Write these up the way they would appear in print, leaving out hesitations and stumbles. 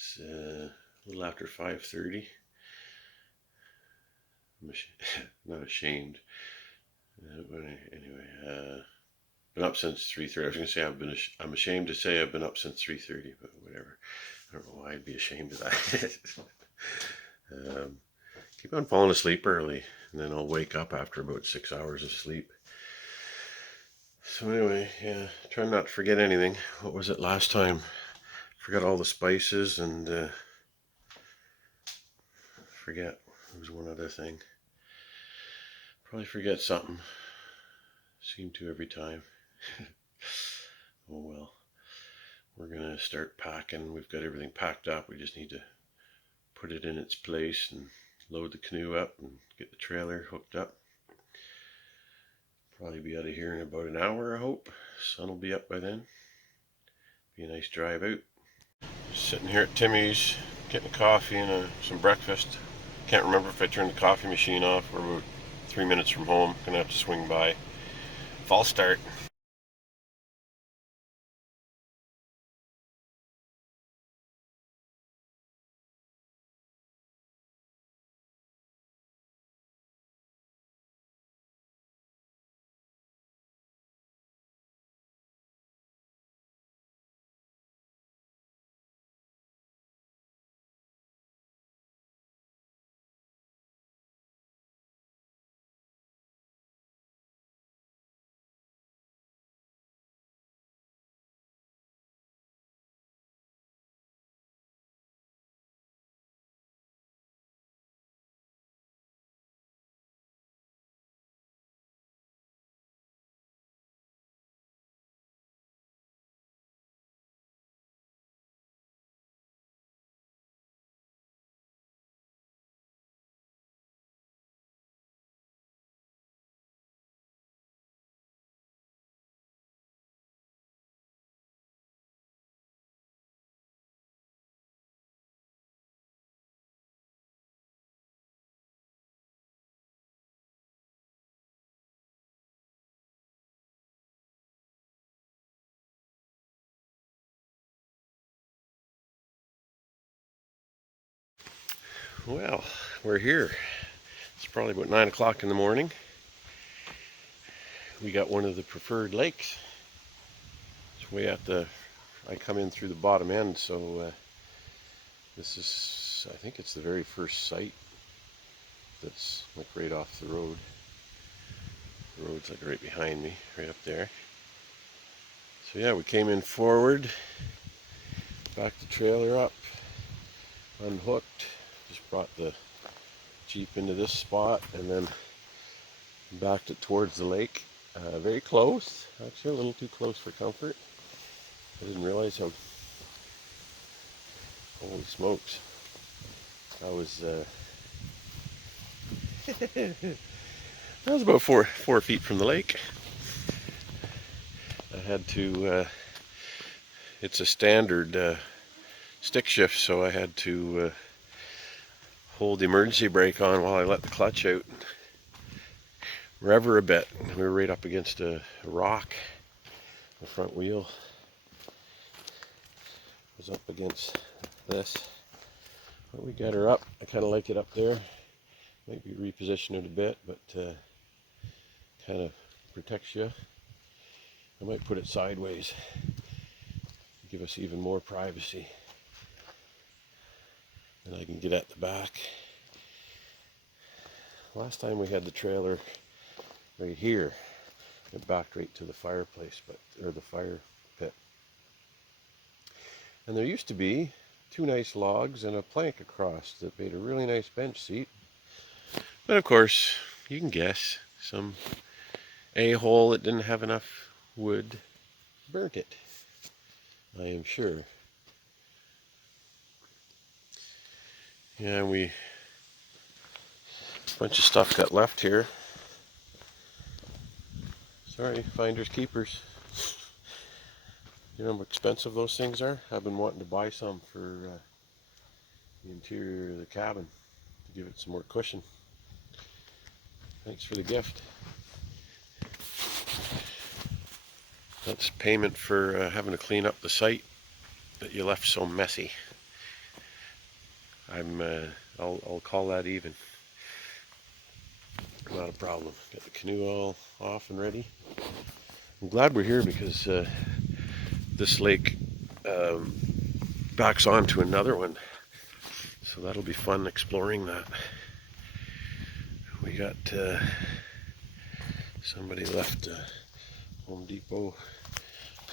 It's a little after 5:30. I'm not ashamed. But anyway, been up since 3:30. I was gonna say I'm ashamed to say I've been up since 3:30, but whatever. I don't know why I'd be ashamed of that. Keep on falling asleep early, and then I'll wake up after about 6 hours of sleep. So anyway, yeah, trying not to forget anything. What was it last time? Forgot all the spices and forget. There was one other thing. Probably forget something. Seem to every time. Oh well. We're gonna start packing. We've got everything packed up. We just need to put it in its place and load the canoe up and get the trailer hooked up. Probably be out of here in about an hour, I hope. Sun will be up by then. Be a nice drive out. Just sitting here at Timmy's, getting a coffee and some breakfast. Can't remember if I turned the coffee machine off. We're about 3 minutes from home. Gonna have to swing by. Fall start. Well, we're here. It's probably about 9 o'clock in the morning. We got one of the preferred lakes. It's way at the, I come in through the bottom end, so this is, I think it's the very first site that's like right off the road. The road's like right behind me, right up there. So yeah, we came in forward, backed the trailer up, unhooked, just brought the Jeep into this spot and then backed it towards the lake. Very close, actually a little too close for comfort. I didn't realize how, holy smokes. I was, I was about four feet from the lake. I had to, it's a standard stick shift, so I had to hold the emergency brake on while I let the clutch out. Rev her a bit. We were right up against a rock. The front wheel was up against this. But we got her up. I kind of like it up there. Maybe reposition it a bit, but kind of protects you. I might put it sideways. Give us even more privacy. And I can get at the back. Last time we had the trailer right here. It backed right to the fireplace, or the fire pit. And there used to be 2 nice logs and a plank across that made a really nice bench seat. But of course, you can guess, some a-hole that didn't have enough wood burnt it, I am sure. Yeah, a bunch of stuff got left here. Sorry, finders keepers. You know how expensive those things are? I've been wanting to buy some for the interior of the cabin to give it some more cushion. Thanks for the gift. That's payment for having to clean up the site that you left so messy. I'll call that even. Not a problem. Got the canoe all off and ready. I'm glad we're here because this lake backs onto another one, so that'll be fun exploring that. We got somebody left a Home Depot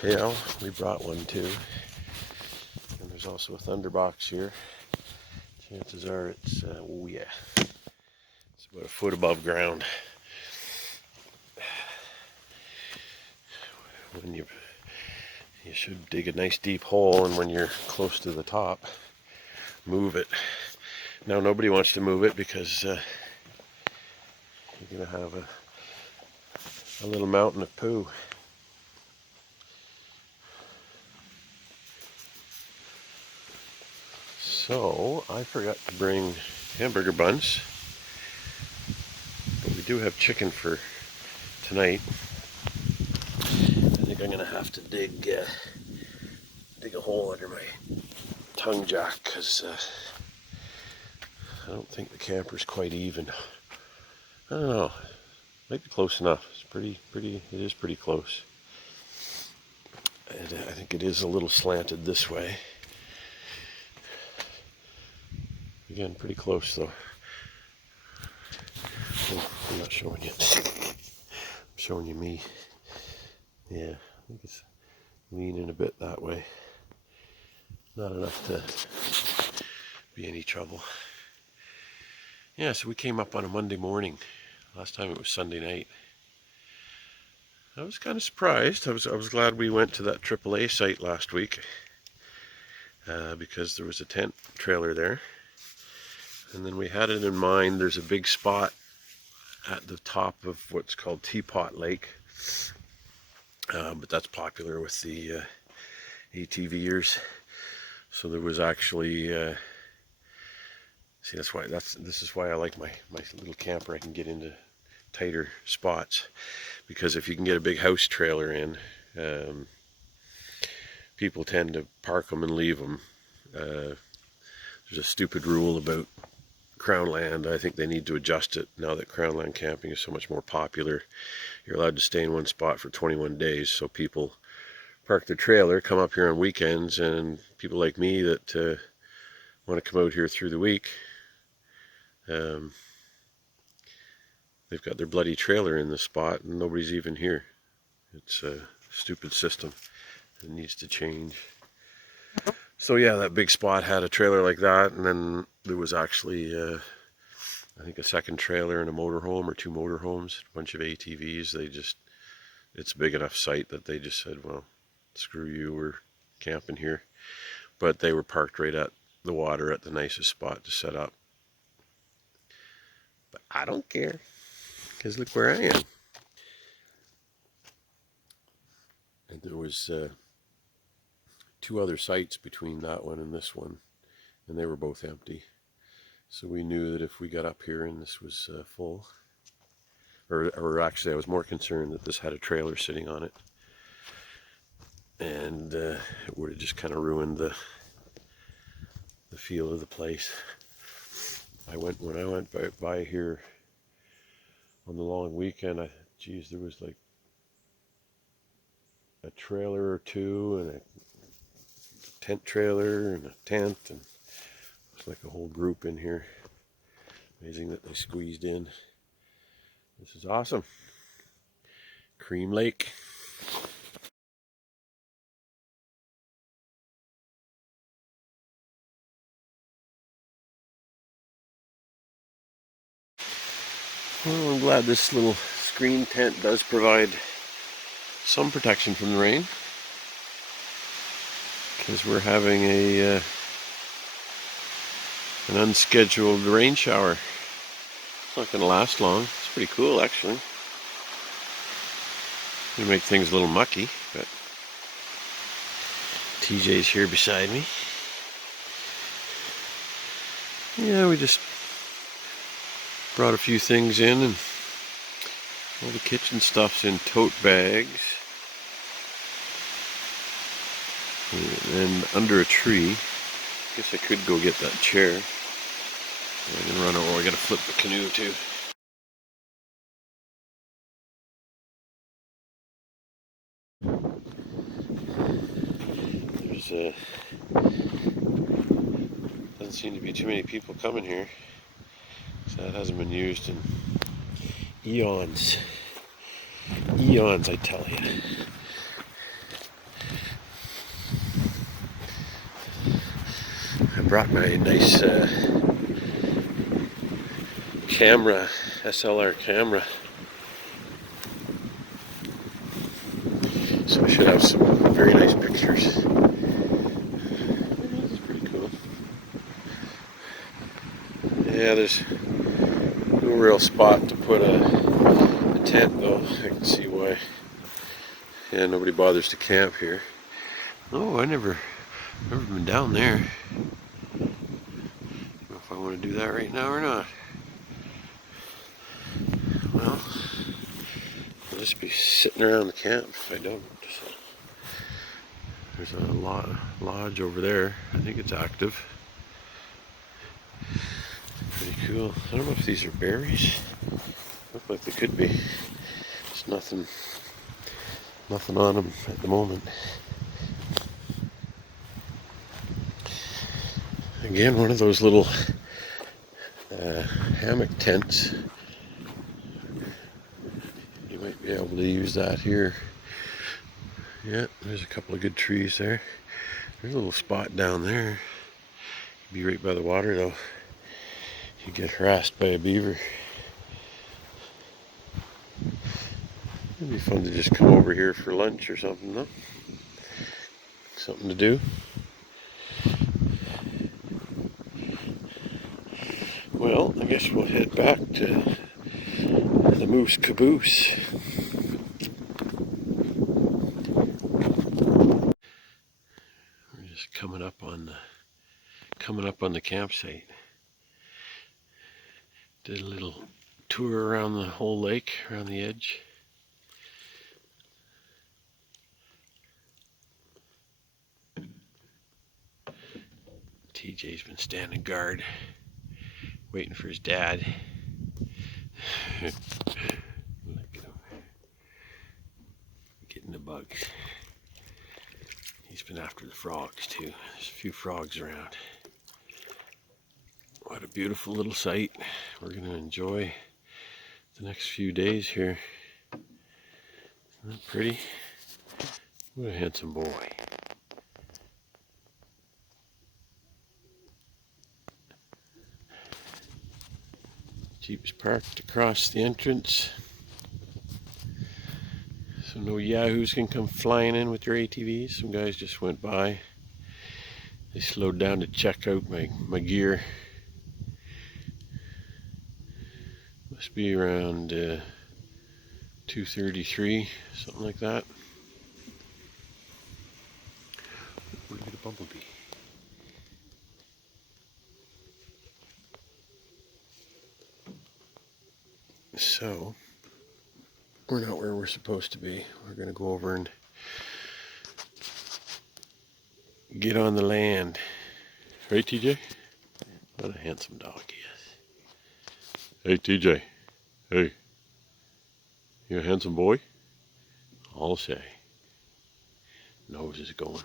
pail. We brought one too, and there's also a Thunderbox here. Chances are it's oh yeah, it's about a foot above ground. When you should dig a nice deep hole, and when you're close to the top, move it. Now nobody wants to move it because you're gonna have a little mountain of poo. So I forgot to bring hamburger buns, but we do have chicken for tonight. I think I'm gonna have to dig a hole under my tongue jack because I don't think the camper's quite even. I don't know. Might be close enough. It's pretty. It is pretty close. And I think it is a little slanted this way. Again, pretty close though. Oh, I'm not showing you. I'm showing you me. Yeah, I think it's leaning a bit that way. Not enough to be any trouble. Yeah, so we came up on a Monday morning. Last time it was Sunday night. I was kind of surprised. I was glad we went to that AAA site last week because there was a tent trailer there. And then we had it in mind, there's a big spot at the top of what's called Teapot Lake. But that's popular with the ATVers. So there was actually, see, this is why I like my little camper. I can get into tighter spots, because if you can get a big house trailer in, people tend to park them and leave them. There's a stupid rule about Crown Land. I think they need to adjust it now that Crown Land camping is so much more popular. You're allowed to stay in one spot for 21 days, so people park their trailer, come up here on weekends, and people like me that want to come out here through the week, they've got their bloody trailer in the spot and nobody's even here. It's a stupid system. It needs to change. So yeah, that big spot had a trailer like that, and then there was actually I think a second trailer and a motorhome, or two motorhomes, a bunch of ATVs. It's a big enough site that they just said, well, screw you, we're camping here. But they were parked right at the water at the nicest spot to set up. But I don't care, because look where I am. And there was two other sites between that one and this one, and they were both empty. So we knew that if we got up here and this was full, or actually I was more concerned that this had a trailer sitting on it, and it would have just kind of ruined the feel of the place. When I went by here on the long weekend, geez, there was like a trailer or two and a tent trailer and a tent, and it was like a whole group in here. Amazing that they squeezed in. This is awesome. Cream Lake. Well, I'm glad this little screen tent does provide some protection from the rain, because we're having an unscheduled rain shower. It's not going to last long. It's pretty cool, actually. It's going to make things a little mucky, but TJ's here beside me. Yeah, we just brought a few things in, and all the kitchen stuff's in tote bags. And under a tree. Guess I could go get that chair. I can run over. I gotta flip the canoe too. There's doesn't seem to be too many people coming here. So that hasn't been used in eons. Eons, I tell you. I brought my nice camera, SLR camera. So I should have some very nice pictures. It's pretty cool. Yeah, there's no real spot to put a tent though. I can see why. Yeah, nobody bothers to camp here. Oh, I've never been down there. I don't know if I want to do that right now or not. Well, I'll just be sitting around the camp if I don't. So, there's a lodge over there. I think it's active. Pretty cool. I don't know if these are berries. Look like they could be. There's nothing on them at the moment. Again, one of those little hammock tents. You might be able to use that here. Yeah, there's a couple of good trees there. There's a little spot down there. Be right by the water though. You get harassed by a beaver. It'd be fun to just come over here for lunch or something, though. Something to do. Well, I guess we'll head back to the Moose Caboose. We're just coming up on the campsite. Did a little tour around the whole lake, around the edge. TJ's been standing guard, waiting for his dad. Look at him. Getting the bugs. He's been after the frogs too. There's a few frogs around. What a beautiful little sight. We're going to enjoy the next few days here. Isn't that pretty? What a handsome boy. Jeep's parked across the entrance. So no yahoos can come flying in with their ATVs. Some guys just went by. They slowed down to check out my gear. Must be around 2:33, something like that. Look at a bumblebee. So, we're not where we're supposed to be. We're going to go over and get on the land. Right, TJ? What a handsome dog he is. Hey, TJ. Hey. You a handsome boy? I'll say. Nose is going.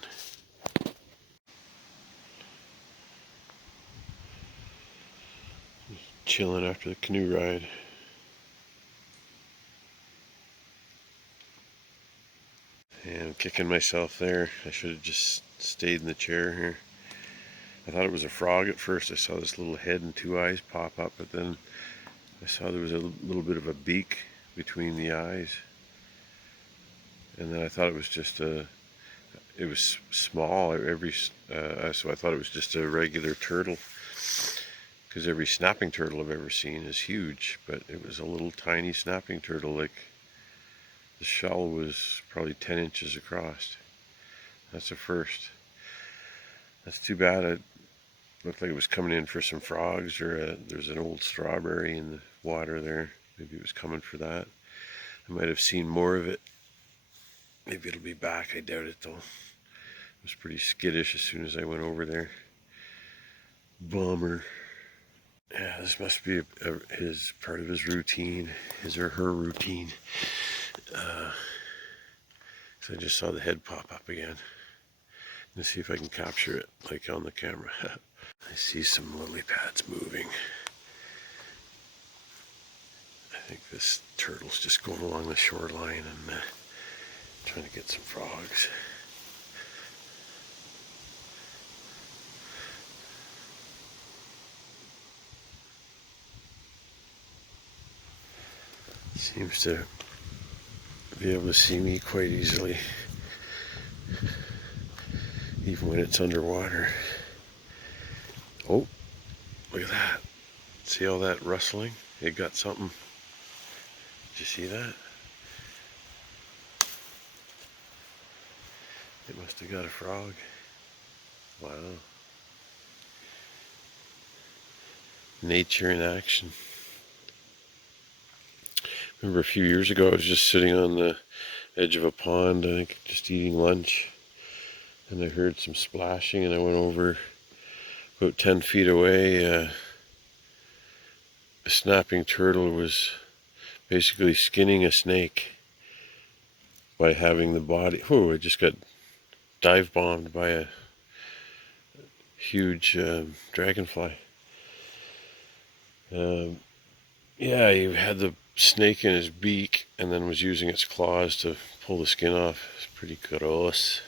Just chilling after the canoe ride. And I'm kicking myself there. I should have just stayed in the chair here. I thought it was a frog at first. I saw this little head and two eyes pop up, but then I saw there was a little bit of a beak between the eyes. And then I thought it was just it was small. So I thought it was just a regular turtle. Because every snapping turtle I've ever seen is huge, but it was a little tiny snapping turtle. Like the shell was probably 10 inches across. That's a first. That's too bad. It looked like it was coming in for some frogs, or there's an old strawberry in the water there. Maybe it was coming for that. I might have seen more of it. Maybe it'll be back. I doubt it though. It was pretty skittish as soon as I went over there. Bummer. Yeah, this must be his part of his routine, his or her routine. So I just saw the head pop up again. Let's see if I can capture it, like on the camera. I see some lily pads moving. I think this turtle's just going along the shoreline and trying to get some frogs. Seems to be able to see me quite easily, even when it's underwater. Oh, look at that. See all that rustling? It got something. Did you see that? It must have got a frog. Wow. Nature in action. Remember a few years ago I was just sitting on the edge of a pond, I think just eating lunch, and I heard some splashing, and I went over about 10 feet away. A snapping turtle was basically skinning a snake by having the body. Oh, I just got dive bombed by a huge dragonfly. Yeah, he had the snake in his beak and then was using its claws to pull the skin off. It's pretty gross.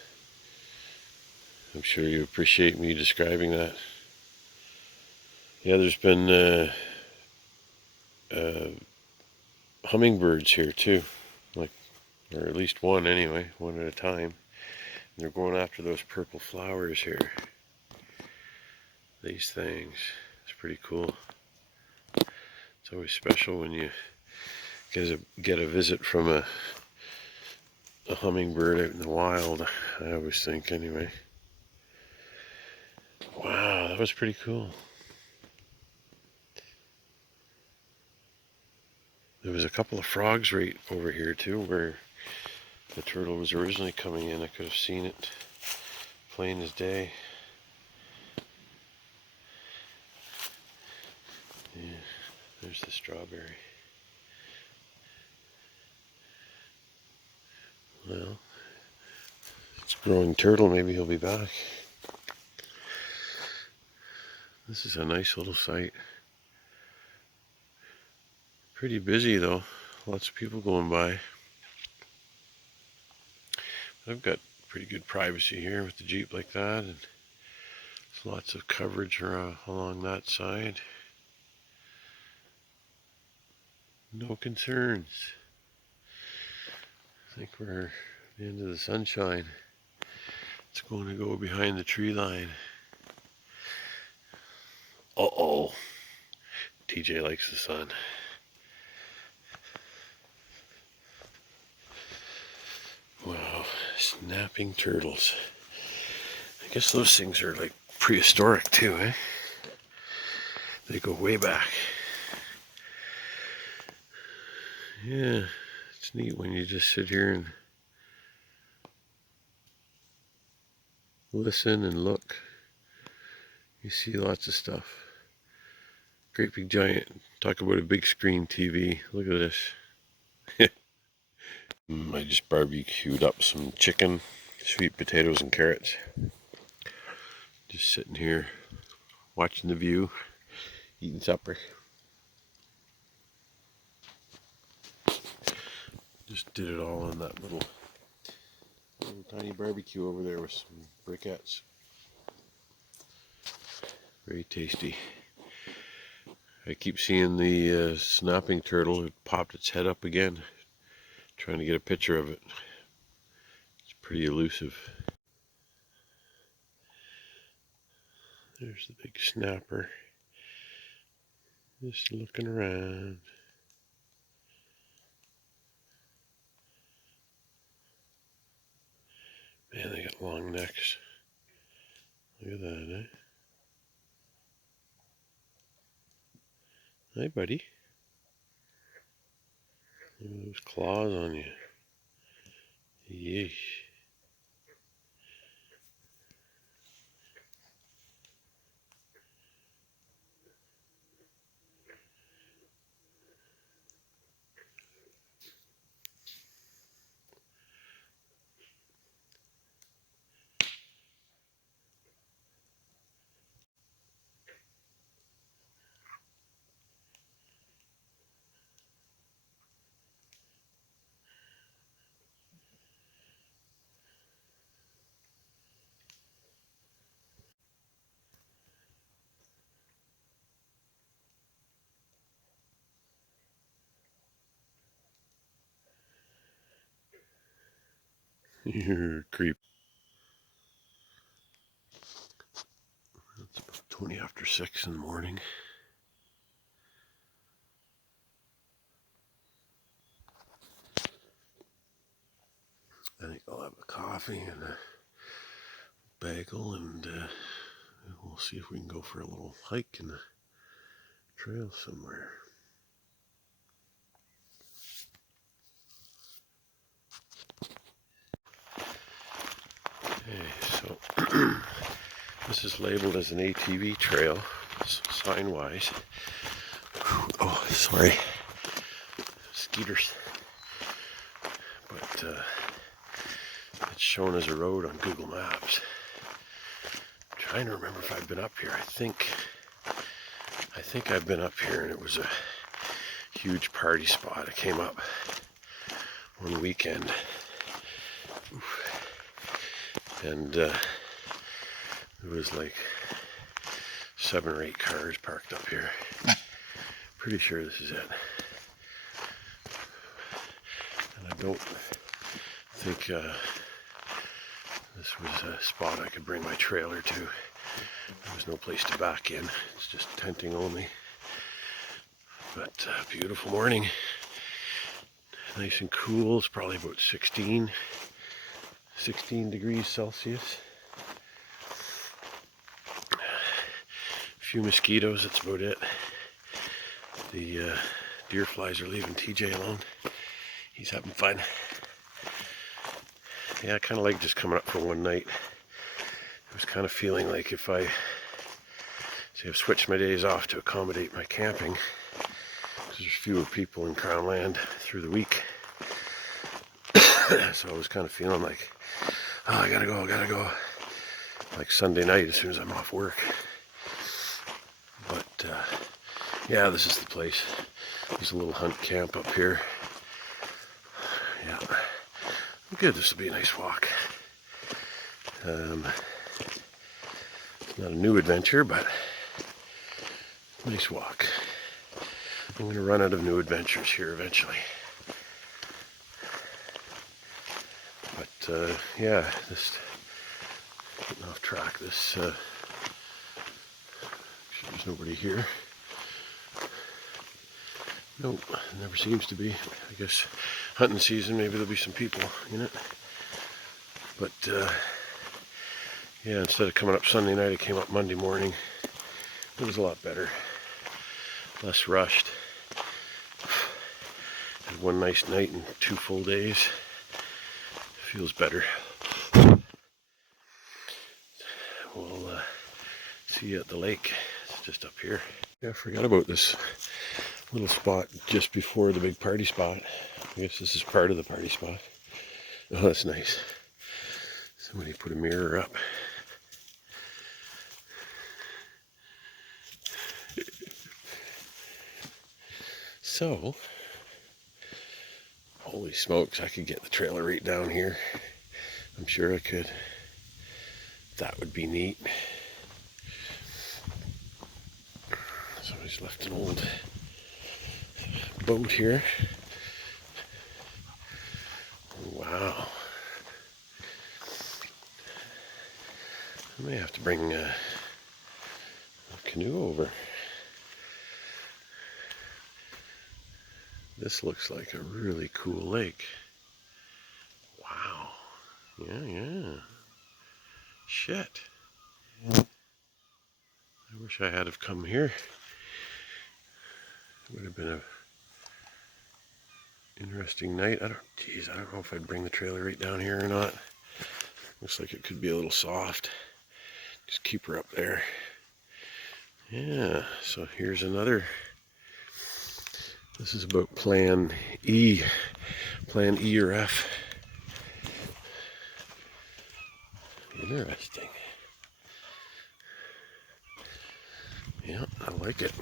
I'm sure you appreciate me describing that. Yeah, there's been hummingbirds here too, like, or at least one anyway, one at a time. And they're going after those purple flowers here. These things. It's pretty cool. It's always special when you get a visit from a hummingbird out in the wild, I always think anyway. Wow, that was pretty cool. There was a couple of frogs right over here too, where the turtle was originally coming in. I could have seen it plain as day. Yeah, there's the strawberry. Well, it's a growing turtle. Maybe he'll be back. This is a nice little site. Pretty busy though. Lots of people going by. I've got pretty good privacy here with the Jeep like that, and lots of coverage along that side. No concerns. I think we're at the end of the sunshine. It's going to go behind the tree line. Uh-oh. TJ likes the sun. Wow, snapping turtles. I guess those things are like prehistoric too, eh? They go way back. Yeah, it's neat when you just sit here and listen and look. You see lots of stuff. Great big giant. Talk about a big screen TV. Look at this. I just barbecued up some chicken, sweet potatoes and carrots. Just sitting here watching the view, eating supper. Just did it all on that little tiny barbecue over there with some briquettes. Very tasty. I keep seeing the snapping turtle. It popped its head up again, trying to get a picture of it. It's pretty elusive. There's the big snapper. Just looking around. Man, they got long necks. Look at that, eh? Hi, buddy. Look at those claws on you. Yeesh. You creep. It's about 20 after 6 in the morning. I think I'll have a coffee and a bagel, and we'll see if we can go for a little hike in the trail somewhere. Okay, so this is labeled as an ATV trail, sign-wise. Oh, sorry, skeeters. But it's shown as a road on Google Maps. I'm trying to remember if I've been up here. I think I've been up here, and it was a huge party spot. I came up one weekend, and there was like 7 or 8 cars parked up here. Pretty sure this is it. And I don't think this was a spot I could bring my trailer to. There was no place to back in. It's just tenting only. But beautiful morning. Nice and cool. It's probably about 16 degrees Celsius. A few mosquitoes, that's about it. The deer flies are leaving TJ alone. He's having fun. Yeah, I kind of like just coming up for one night. I was kind of feeling like if I I've switched my days off to accommodate my camping, because there's fewer people in Crown Land through the week. So I was kind of feeling like, oh, I gotta go. Like Sunday night as soon as I'm off work. But yeah, this is the place. There's a little hunt camp up here. Yeah, good. This will be a nice walk. It's not a new adventure, but nice walk. I'm going to run out of new adventures here eventually. But yeah, just getting off track. This there's nobody here. Nope, never seems to be. I guess hunting season, maybe there'll be some people in it. But yeah, instead of coming up Sunday night, I came up Monday morning. It was a lot better, less rushed. Had one nice night and 2 full days. Feels better. We'll see you at the lake. It's just up here. Yeah, I forgot about this little spot just before the big party spot. I guess this is part of the party spot. Oh, that's nice. Somebody put a mirror up. So, holy smokes, I could get the trailer right down here. I'm sure I could. That would be neat. Somebody's left an old boat here. Wow. I may have to bring a canoe over. This looks like a really cool lake. Wow. Yeah. Shit. I wish I had have come here. It would have been a interesting night. I don't know if I'd bring the trailer right down here or not. Looks like it could be a little soft. Just keep her up there. Yeah, so here's another. This is about Plan E or F. Interesting. Yeah, I like it.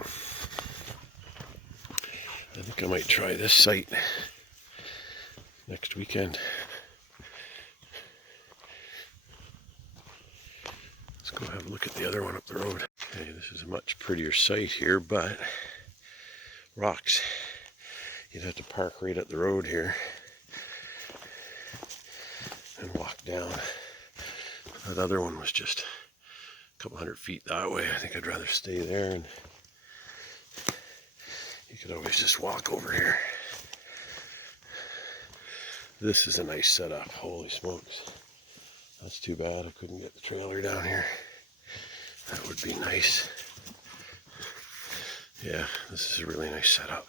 I think I might try this site next weekend. Let's go have a look at the other one up the road. Okay, this is a much prettier site here, but rocks. You'd have to park right at the road here. and walk down. That other one was just a couple 100 feet that way. I think I'd rather stay there, and you could always just walk over here. This is a nice setup. Holy smokes. That's too bad I couldn't get the trailer down here. That would be nice. Yeah, this is a really nice setup.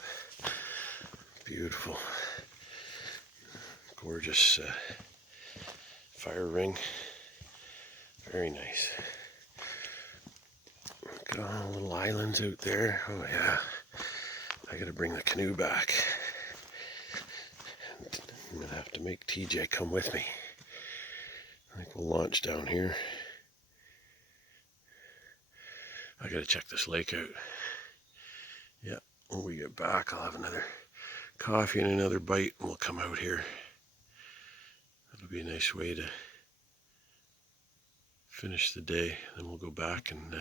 Beautiful. Gorgeous fire ring. Very nice. Look at all the little islands out there. Oh yeah. I gotta bring the canoe back. I'm gonna have to make TJ come with me. I think we'll launch down here. I gotta check this lake out. Yeah, when we get back, I'll have another coffee and another bite, and we'll come out here. That'll be a nice way to finish the day. Then we'll go back and,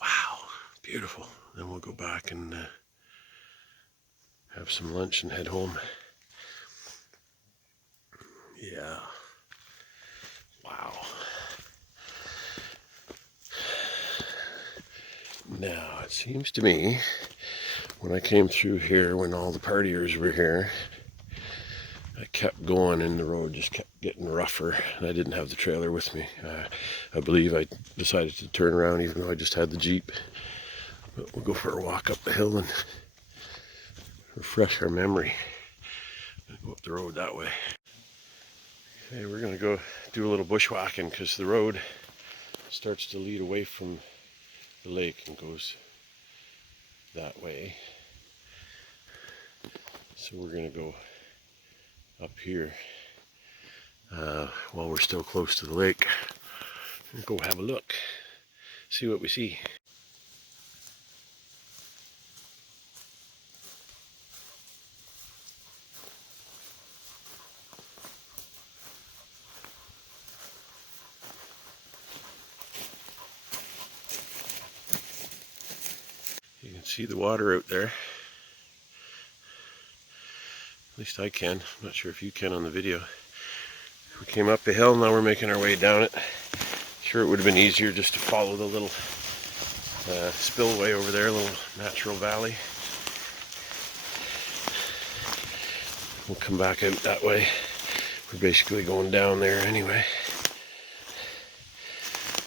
wow, beautiful. Then we'll go back and have some lunch and head home. Yeah. Wow. Now, it seems to me, when I came through here, when all the partiers were here, I kept going and the road just kept getting rougher, and I didn't have the trailer with me. I believe I decided to turn around even though I just had the Jeep. But we'll go for a walk up the hill and refresh our memory. Go up the road that way. Okay, we're going to go do a little bushwhacking because the road starts to lead away from the lake and goes that way. So we're going to go up here while we're still close to the lake and go have a look, see what we see. You can see the water out there. At least I can. I'm not sure if you can on the video. We came up the hill, now we're making our way down it. Sure, it would have been easier just to follow the little spillway over there, a little natural valley. We'll come back out that way. We're basically going down there anyway.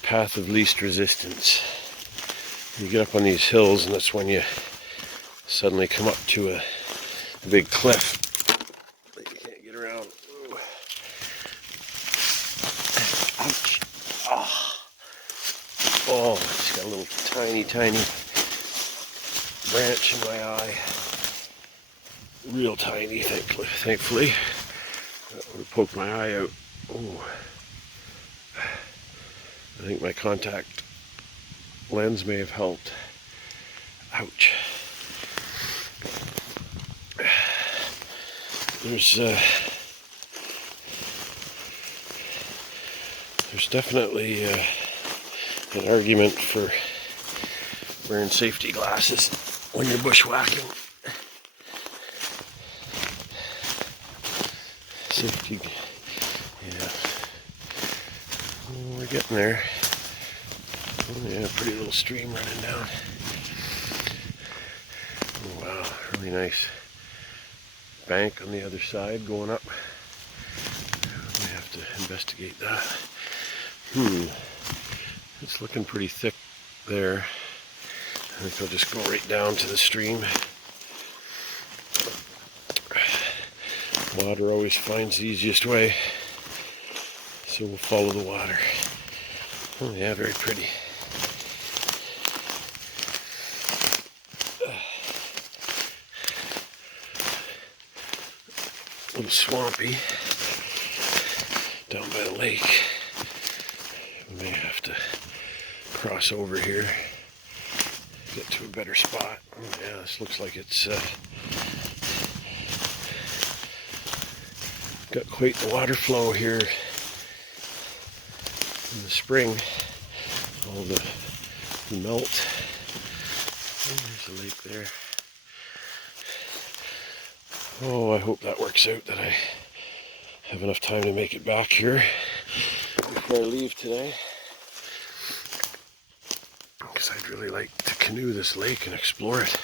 Path of least resistance. You get up on these hills and that's when you suddenly come up to a big cliff that you can't get around. Ooh. Ouch. Oh, it's got a little tiny branch in my eye. Real tiny, thankfully. That would have poked my eye out. Ooh. I think my contact lens may have helped. Ouch. There's definitely an argument for wearing safety glasses when you're bushwhacking. Safety, yeah. We're getting there. Oh yeah, pretty little stream running down. Oh, wow, really nice bank on the other side going up. We have to investigate that. It's looking pretty thick there. I think I'll just go right down to the stream. Water always finds the easiest way, so we'll follow the water. Oh yeah, very pretty. A little swampy down by the lake. We may have to cross over here, get to a better spot. Oh yeah, this looks like it's got quite the water flow here in the spring. All the melt. Oh, there's a lake there. Oh, I hope that works out, that I have enough time to make it back here before I leave today. Because I'd really like to canoe this lake and explore it.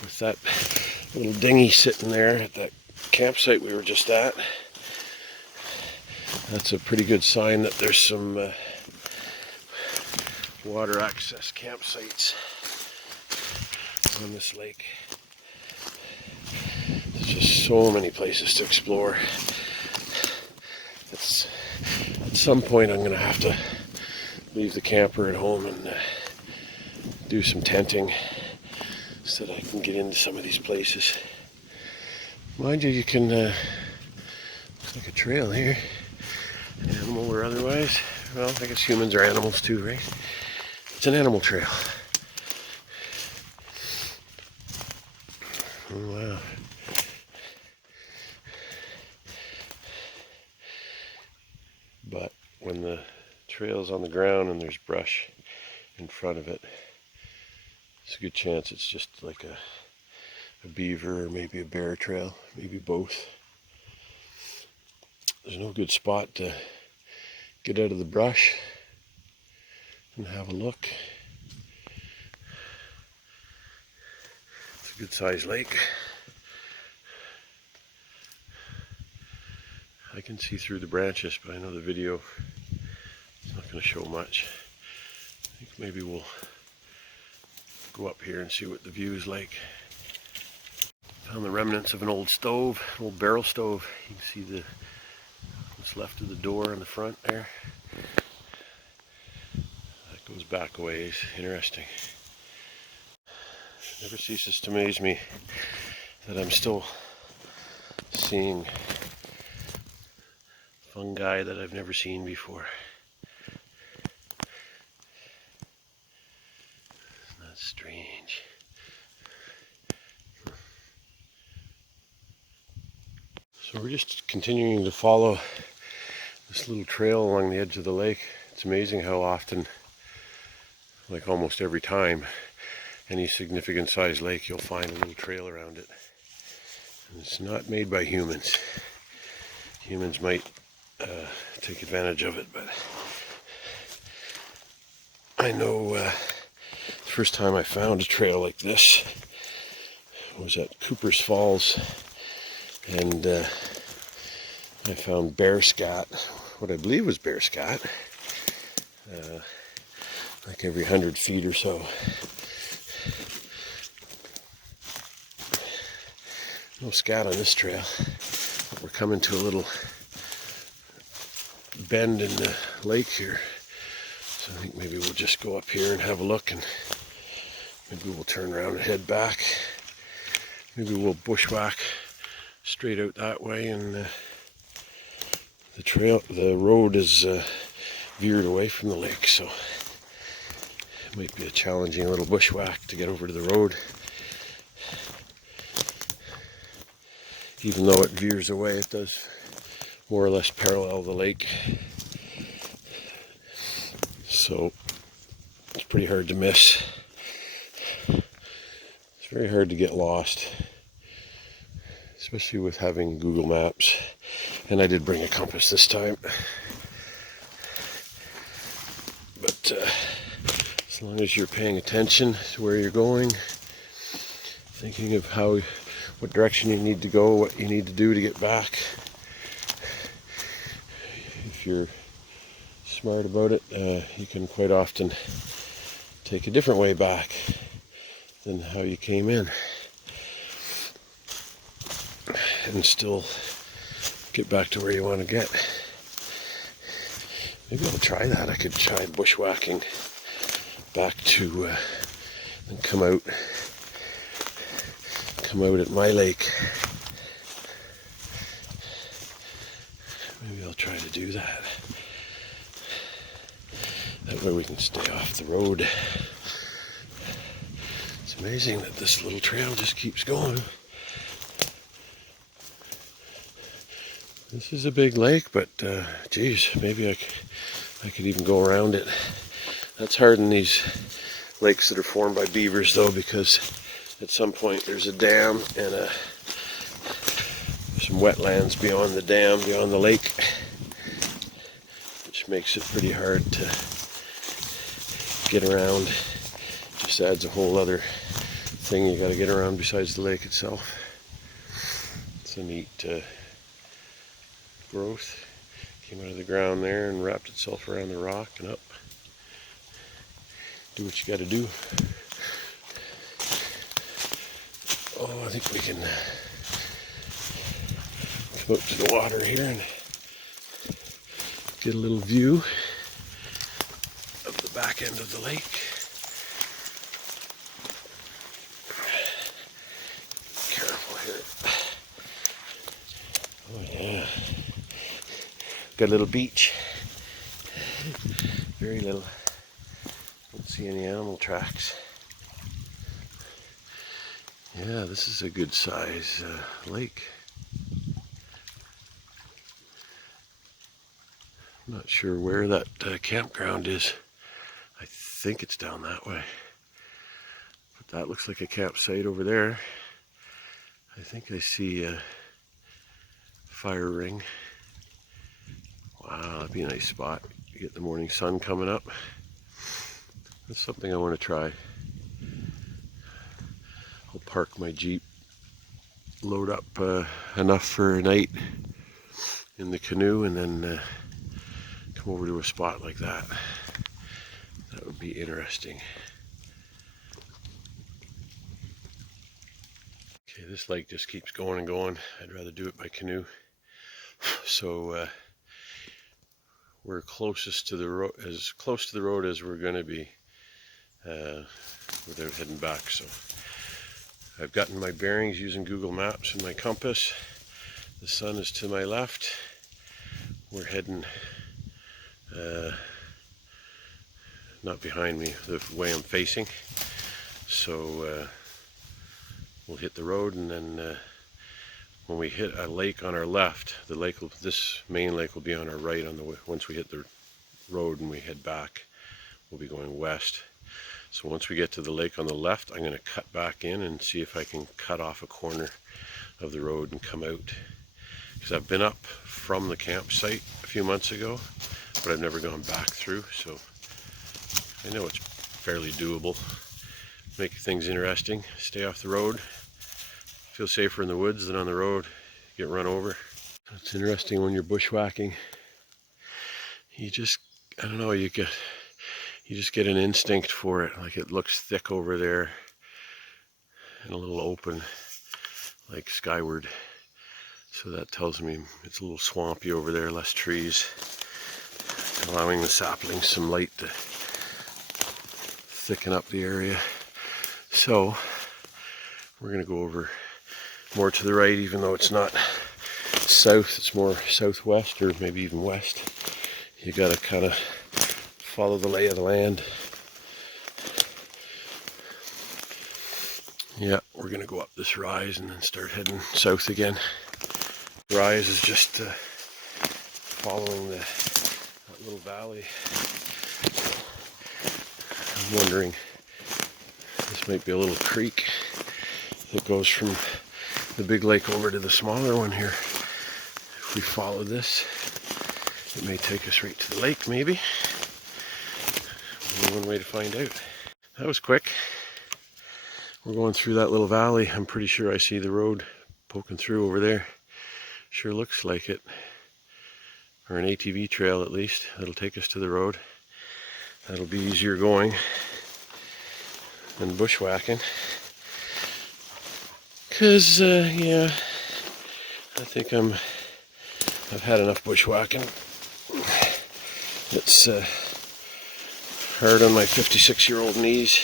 With that little dinghy sitting there at that campsite we were just at, that's a pretty good sign that there's some water access campsites on this lake. There's just so many places to explore. At some point I'm going to have to leave the camper at home and do some tenting so that I can get into some of these places. Mind you, you can, looks like a trail here, animal or otherwise. Well, I guess humans are animals too, right? It's an animal trail. Oh, wow. But when the trail's on the ground and there's brush in front of it, it's a good chance it's just like a beaver or maybe a bear trail, maybe both. There's no good spot to get out of the brush and have a look. It's a good sized lake. I can see through the branches, but I know the video is not going to show much. I think maybe we'll go up here and see what the view is like. Found the remnants of an old stove, an old barrel stove. You can see what's left of the door in the front there. That goes back a ways. Interesting. It never ceases to amaze me that I'm still seeing fungi that I've never seen before. That's strange. So we're just continuing to follow this little trail along the edge of the lake. It's amazing how often, like almost every time, any significant sized lake, you'll find a little trail around it. And it's not made by humans. Humans might take advantage of it, but I know the first time I found a trail like this was at Cooper's Falls, and I found bear scat, what I believe was bear scat, like every 100 feet or so. No scat on this trail, but we're coming to a little bend in the lake here, so I think maybe we'll just go up here and have a look, and maybe we'll turn around and head back. Maybe we'll bushwhack straight out that way, and the road is veered away from the lake, so it might be a challenging little bushwhack to get over to the road. Even though it veers away, it does more or less parallel the lake. So it's pretty hard to miss. It's very hard to get lost, especially with having Google Maps. And I did bring a compass this time. But as long as you're paying attention to where you're going, thinking of what direction you need to go, what you need to do to get back. If you're smart about it, you can quite often take a different way back than how you came in, and still get back to where you want to get. Maybe I'll try that. I could try bushwhacking back to and come out at my lake. Maybe I'll try to do that. That way we can stay off the road. It's amazing that this little trail just keeps going. This is a big lake, but geez, maybe I could even go around it. That's hard in these lakes that are formed by beavers, though, because at some point there's a dam and some wetlands beyond the dam, beyond the lake, which makes it pretty hard to get around. Just adds a whole other thing you got to get around besides the lake itself. It's a neat growth. Came out of the ground there and wrapped itself around the rock and up. Do what you got to do. Oh, I think we can come out to the water here and get a little view of the back end of the lake. Careful here. Oh yeah. Got a little beach. Very little. Don't see any animal tracks. Yeah, this is a good size lake. Not sure where that campground is. I think it's down that way. But that looks like a campsite over there. I think I see a fire ring. Wow, that'd be a nice spot. You get the morning sun coming up. That's something I want to try. I'll park my Jeep, load up enough for a night in the canoe, and then come over to a spot like that. That would be interesting. Okay, this lake just keeps going and going. I'd rather do it by canoe. So we're closest to the road, as close to the road as we're going to be without heading back. So I've gotten my bearings using Google Maps and my compass. The sun is to my left. We're heading not behind me, the way I'm facing. So we'll hit the road, and then when we hit a lake on our left, this main lake will be on our right. Once we hit the road and we head back, we'll be going west. So once we get to the lake on the left, I'm going to cut back in and see if I can cut off a corner of the road and come out. Because I've been up from the campsite a few months ago, but I've never gone back through, so I know it's fairly doable. Make things interesting, stay off the road, feel safer in the woods than on the road, get run over. It's interesting when you're bushwhacking, I don't know, you just get an instinct for it. Like, it looks thick over there and a little open, like skyward. So that tells me it's a little swampy over there, less trees, allowing the saplings some light to thicken up the area. So we're going to go over more to the right, even though it's not south, it's more southwest or maybe even west. You got to kind of follow the lay of the land. Yeah, we're going to go up this rise and then start heading south again. Rise is just following that little valley. I'm wondering, this might be a little creek that goes from the big lake over to the smaller one here. If we follow this, it may take us right to the lake, maybe. Only one way to find out. That was quick. We're going through that little valley. I'm pretty sure I see the road poking through over there. Sure looks like it. Or an ATV trail, at least. That'll take us to the road. That'll be easier going than bushwhacking. Cause yeah, I think I've had enough bushwhacking. It's hard on my 56-year-old knees.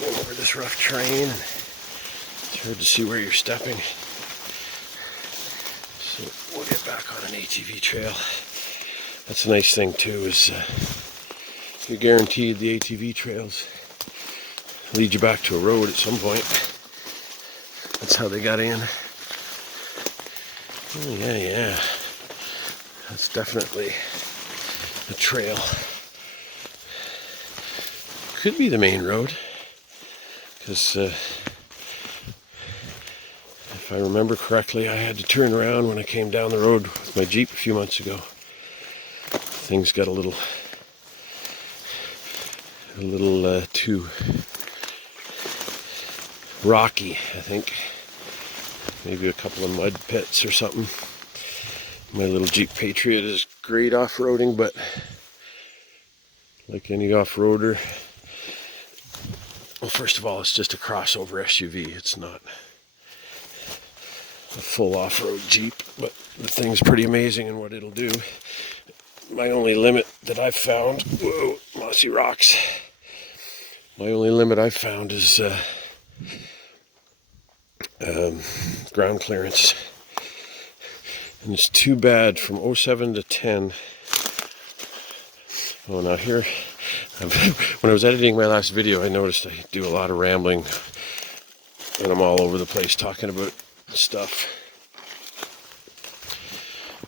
Going over this rough terrain, and it's hard to see where you're stepping. So we'll get back on an ATV trail. That's a nice thing too, is you're guaranteed the ATV trails lead you back to a road at some point. That's how they got in. Oh, yeah. That's definitely a trail. Could be the main road, because I remember correctly, I had to turn around when I came down the road with my Jeep a few months ago. Things got a little too rocky, I think. Maybe a couple of mud pits or something. My little Jeep Patriot is great off-roading, but like any off-roader, well, first of all, it's just a crossover SUV. It's not a full off-road Jeep, but the thing's pretty amazing in what it'll do. My only limit that I've found, whoa, mossy rocks. My only limit I've found is ground clearance. And it's too bad from 07 to 10. Oh, now here, when I was editing my last video, I noticed I do a lot of rambling and I'm all over the place talking about stuff.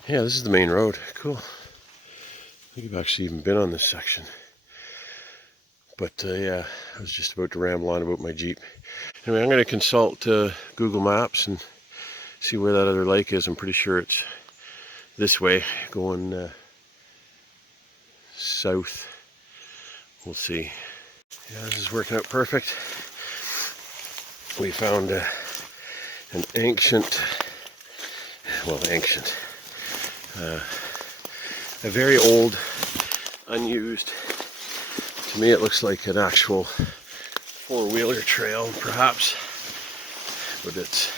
Yeah, this is the main road. Cool. I think I've actually even been on this section. But yeah, I was just about to ramble on about my Jeep. Anyway, I'm going to consult Google Maps and see where that other lake is. I'm pretty sure it's this way, going south. We'll see. Yeah, this is working out perfect. We found an ancient, a very old, unused, to me it looks like an actual four-wheeler trail perhaps, but it's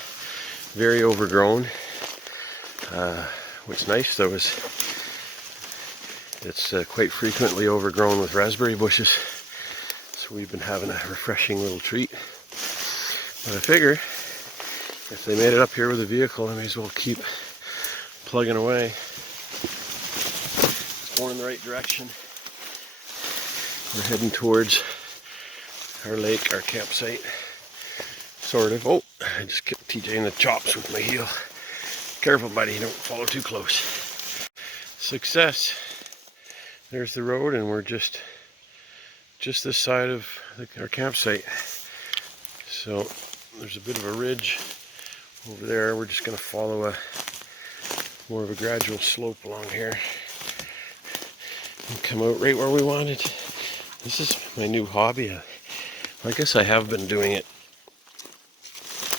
very overgrown. What's nice though is it's quite frequently overgrown with raspberry bushes, so we've been having a refreshing little treat. But I figure if they made it up here with a vehicle, I may as well keep plugging away. It's going in the right direction. We're heading towards our lake, our campsite, sort of. Oh, I just kicked TJ in the chops with my heel. Careful, buddy, don't follow too close. Success. There's the road, and we're just this side of our campsite. So there's a bit of a ridge over there. We're just going to follow more of a gradual slope along here and come out right where we wanted. This is my new hobby. I guess I have been doing it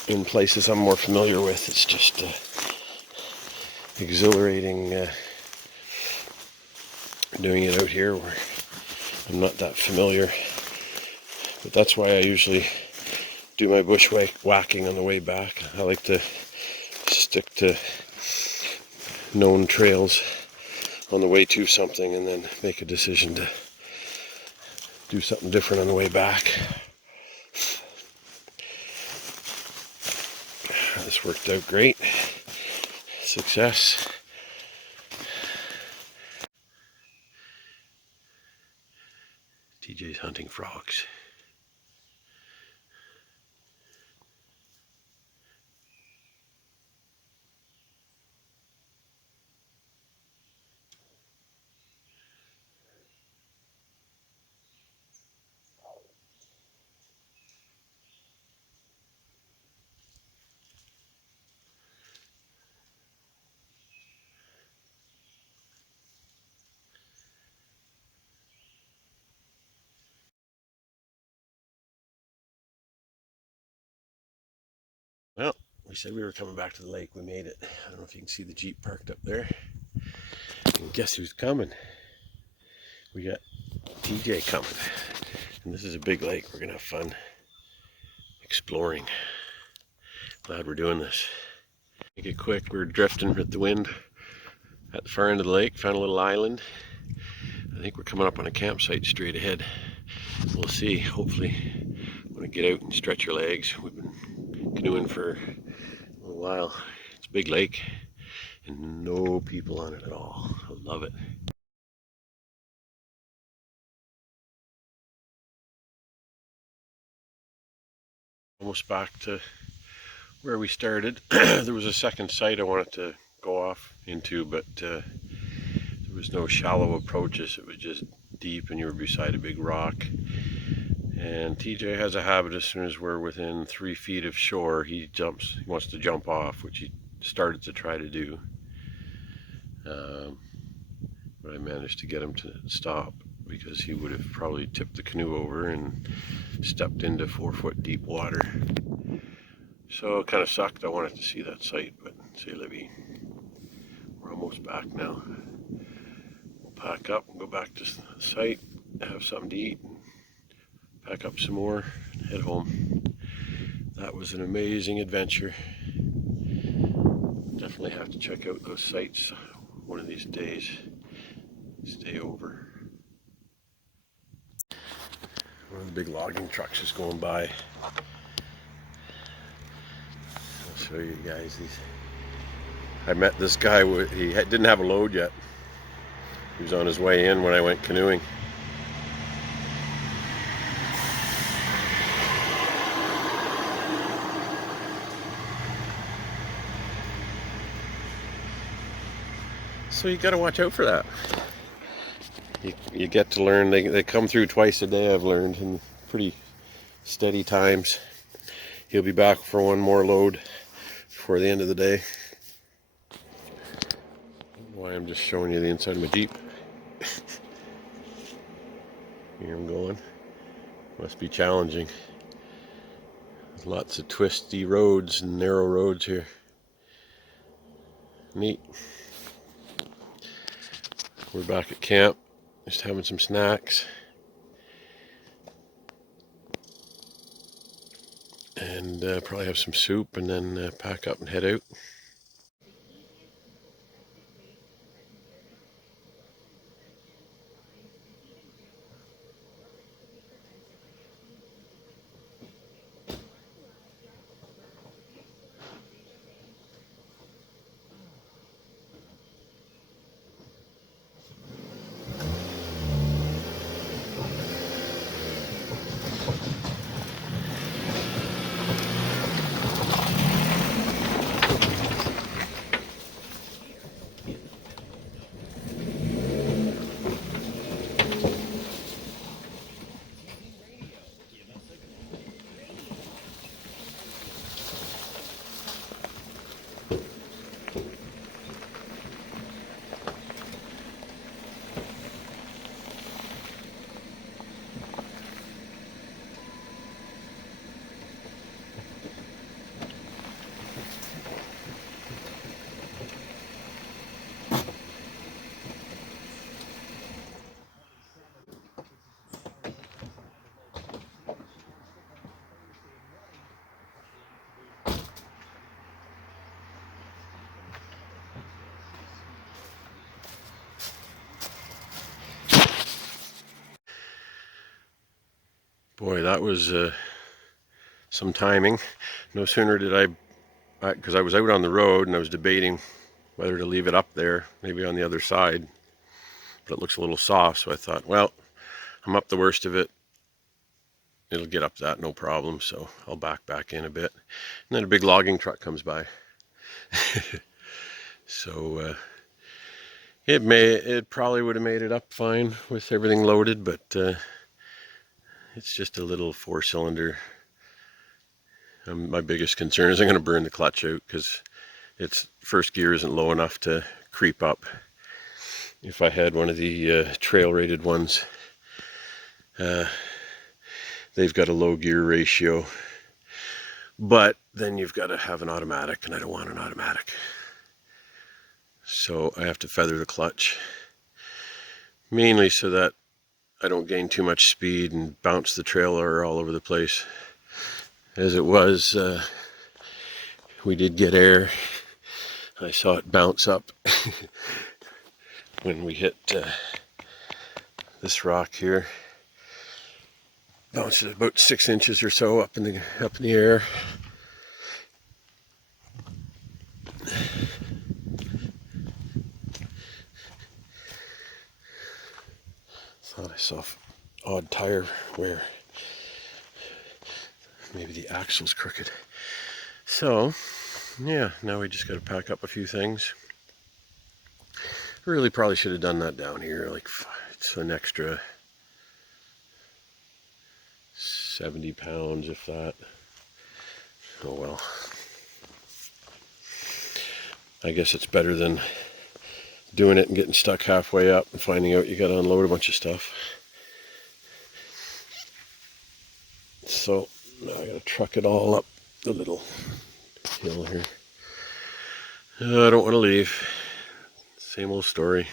in places I'm more familiar with. It's just exhilarating doing it out here where I'm not that familiar. But that's why I usually do my bushwhacking on the way back. I like to stick to known trails on the way to something and then make a decision to do something different on the way back. This worked out great. Success. TJ's hunting frogs. Well, we said we were coming back to the lake. We made it. I don't know if you can see the Jeep parked up there. And guess who's coming? We got TJ coming. And this is a big lake. We're going to have fun exploring. Glad we're doing this. Make it quick. We're drifting with the wind at the far end of the lake. Found a little island. I think we're coming up on a campsite straight ahead. We'll see. Hopefully, when I get out and stretch your legs. We've been canoeing for a little while. It's a big lake and no people on it at all. I love it. Almost back to where we started. There was a second site I wanted to go off into, but there was no shallow approaches. It was just deep and you were beside a big rock. And TJ has a habit, as soon as we're within 3 feet of shore, he wants to jump off, which he started to try to do. But I managed to get him to stop, because he would have probably tipped the canoe over and stepped into 4-foot deep water. So it kind of sucked. I wanted to see that site, but say, Libby, we're almost back now. We'll pack up and go back to the site, have something to eat, pack up some more, and head home. That was an amazing adventure. Definitely have to check out those sites one of these days. Stay over. One of the big logging trucks is going by. I'll show you guys these. I met this guy, he didn't have a load yet. He was on his way in when I went canoeing. So you got to watch out for that. You get to learn. They come through twice a day, I've learned, in pretty steady times. He'll be back for one more load before the end of the day. Why I'm just showing you the inside of my Jeep. Here I'm going. Must be challenging. There's lots of twisty roads and narrow roads here. Neat. We're back at camp, just having some snacks. And probably have some soup, and then pack up and head out. Boy, that was some timing. No sooner did because I was out on the road and I was debating whether to leave it up there, maybe on the other side, but it looks a little soft, so I thought, well, I'm up the worst of it. It'll get up that, no problem, so I'll back in a bit. And then a big logging truck comes by. So it probably would have made it up fine with everything loaded, but it's just a little 4-cylinder. My biggest concern is I'm going to burn the clutch out, because its first gear isn't low enough to creep up. If I had one of the trail rated ones, they've got a low gear ratio, but then you've got to have an automatic, and I don't want an automatic. So I have to feather the clutch, mainly so that I don't gain too much speed and bounce the trailer all over the place. As it was, we did get air. I saw it bounce up when we hit this rock here. Bounced it about 6 inches or so up in the air. Thought I saw odd tire wear. Maybe the axle's crooked. So, yeah, now we just got to pack up a few things. Really probably should have done that down here. Like, it's an extra 70 pounds, if that. Oh well. I guess it's better than doing it and getting stuck halfway up and finding out you got to unload a bunch of stuff. So now I got to truck it all up the little hill here. I don't want to leave. Same old story.